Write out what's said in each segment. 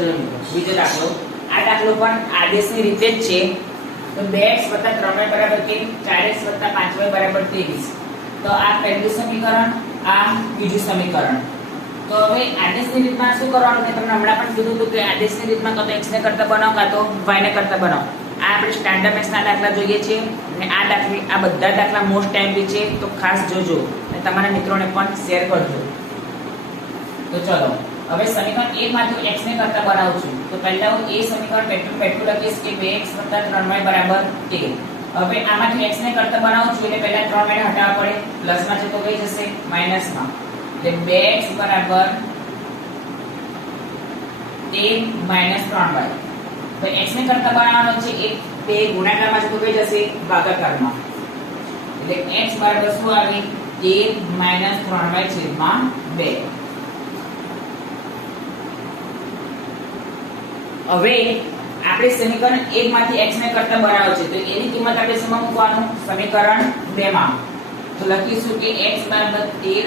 ચલો મિત્રો બીજો દાખલો. આ દાખલો પણ આદેશની રીતે જ છે. તો 2x + 3y બરાબર કે 4x + 5y બરાબર 23. તો આ પહેલું સમીકરણ, આ બીજું સમીકરણ. તો હવે આદેશની રીતમાં શું કરવાનું કે તમને હમણાં પણ કીધું હતું કે આદેશની રીતમાં કાં તો x ને કરતા બનાવો કાં તો y ને કરતા બનાવો. આ આપણે સ્ટાન્ડર્ડ મેથ્સના દાખલા જોઈએ છીએ અને આ બધા દાખલા મોસ્ટ ટાઈમલી છે, તો ખાસ જોજો અને તમારા મિત્રોને પણ શેર કરજો. તો ચલો હવે સમીકરણ 1 માંથી x ને કરતા બનાવું છું. તો પહેલા હું એ સમીકરણ પેટલું લખીશ કે 2x + 3y બરાબર 13. હવે આમાંથી x ને કરતા બનાવું છું એટલે પહેલા 3y ને હટાવવા પડે. પ્લસમાં છે તો કઈ જશે માઈનસમાં. એટલે 2x બરાબર 13 - 3y. તો x ને કરતા બનાવવાનો છે એક તે ગુણાકારમાં છે તો કઈ જશે ભાગાકારમાં. એટલે x બરાબર શું આવે 13 - 3y છેદમાં 2. હવે આપણે સમીકરણ 1 માંથી x ને કરતા બનાવ્યો છે તો એની કિંમત આપણે શેમાં મૂકવાનું સમીકરણ 2 માં. તો લખીશું કે x બરાબર 13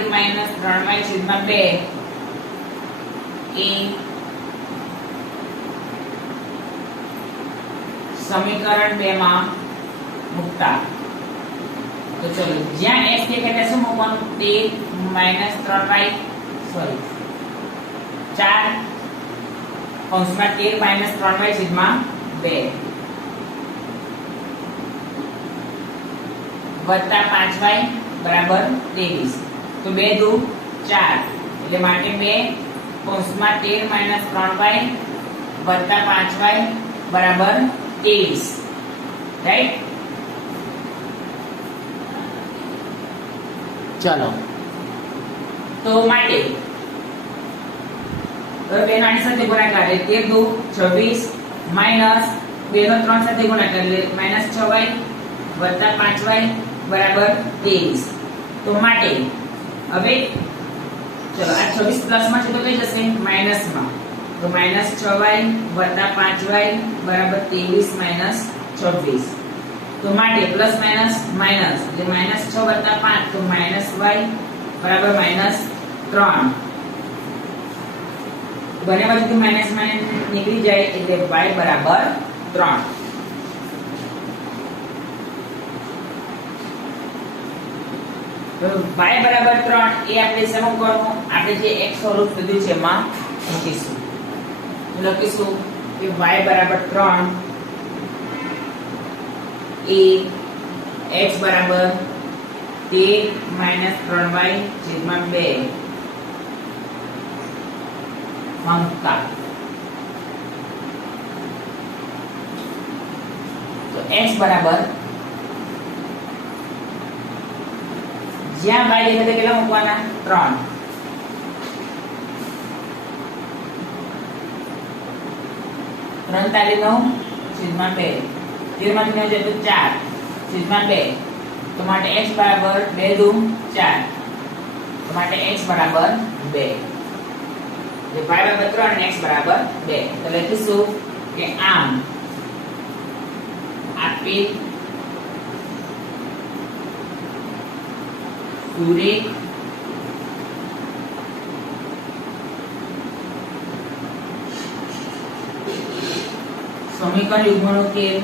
- 3y છેદમાં 2 એ સમીકરણ 2 માં મૂકતા. તો ચલો જ્યાં x કે એટલે શું મૂકવાનું 13 - 3y સોરી 4 કૌંસમાં 13 - 3y છેદમાં 2 વત્તા 5y બરાબર 23. તો 2 દુ 4 એટલે માટે 2 કૌંસમાં 13 - 3y વત્તા 5y બરાબર 23. રાઈટ. ચલો તો માટે હવે 2 નો આની સાથે ગુણાકાર એટલે 13 દુ 26 માઈનસ 2 નો 3 સાથે ગુણાકાર એટલે -6y વત્તા 5y બરાબર 23. તો માટે હવે ચલો આ 26 પ્લસમાં છે તો કઈ જશે માઈનસમાં. તો -6y વત્તા 5y બરાબર 23 - 26. તો માટે પ્લસ માઈનસ માઈનસ એટલે -6 વત્તા 5 તો -y બરાબર -3. બંને બાજુથી માઈનસ માઈનસ નીકળી જાય એટલે y બરાબર 3. તો y બરાબર 3 એ આપણે શેમાં કરવું આપણે જે x સ્વરૂપ લીધું છે એમાં મૂકીશું. લખીશું કે y બરાબર 3 એ x બરાબર 13 - 3y છેદમાં 2 માં મૂકતા. તો x બરાબર જ્યાં y દેખાય કેટલા મૂકવાના 3. ત્રણ તારી 9 છેદમાં 2 13 માંથી 9 જાય તો 4 છેદમાં 2. તો માટે x બરાબર 2 દુ 4. તો માટે x બરાબર 2. એટલે y બરાબર 3 અને x બરાબર 2. તો લખીશું કે આમ આપેલ સુરેખ સમીકરણ યુગ્મનો ઉકેલ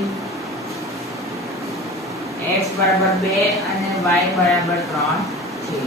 x બરાબર 2 અને y બરાબર 3 છે.